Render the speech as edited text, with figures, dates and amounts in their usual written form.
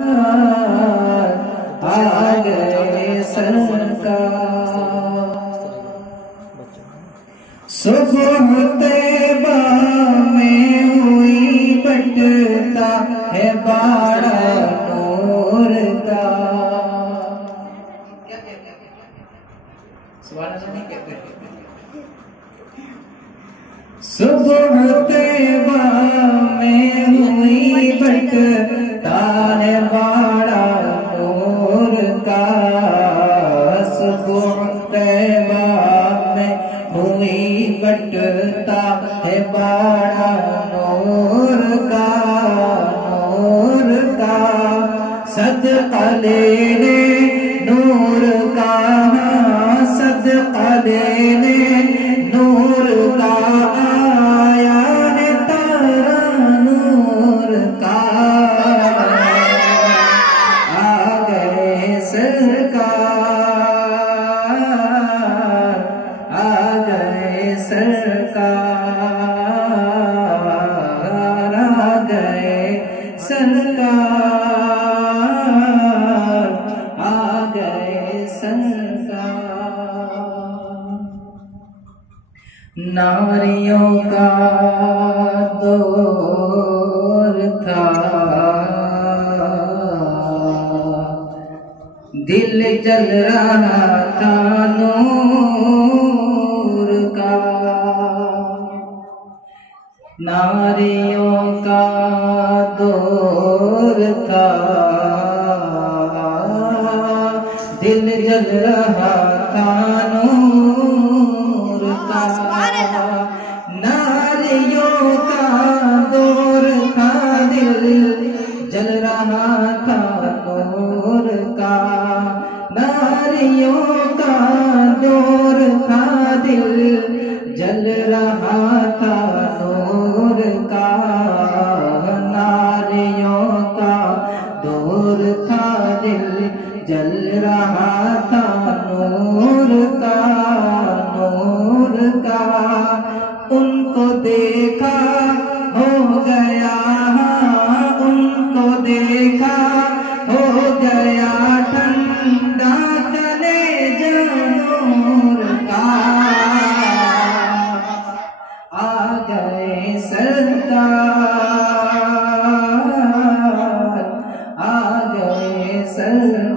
आ गए सरकार। सुबह तैबा में हुई बटता है बाड़ा नूर का। सुबह तैबा में हुई बटता है बाड़ा नूर का। सुबह तैबा में हुई बटता है बाड़ा नूर का, नूर का। सदका लेने नूर का, सदका लेने नूर का आया है तारा नूर का। आ गए सरकार, आ गए सरकार, आ गए सरकार, आ गए सरकार। नारियों का दौर था, दिल जल रहा था नूर का। नारियों का दौर था, दिल जल रहा था नूर का। नारियों का दौर था, दिल जल रहा था नूर का। नारियों का दौर था, दिल जल रहा था नूर का। नारियों का दौर था, दिल जल रहा था नूर का, नूर का। उनको देखा हो गया, उनको देखा हो गया ठंडा कलेजा नूर का। आ गए सरकार, आ गए सरकार।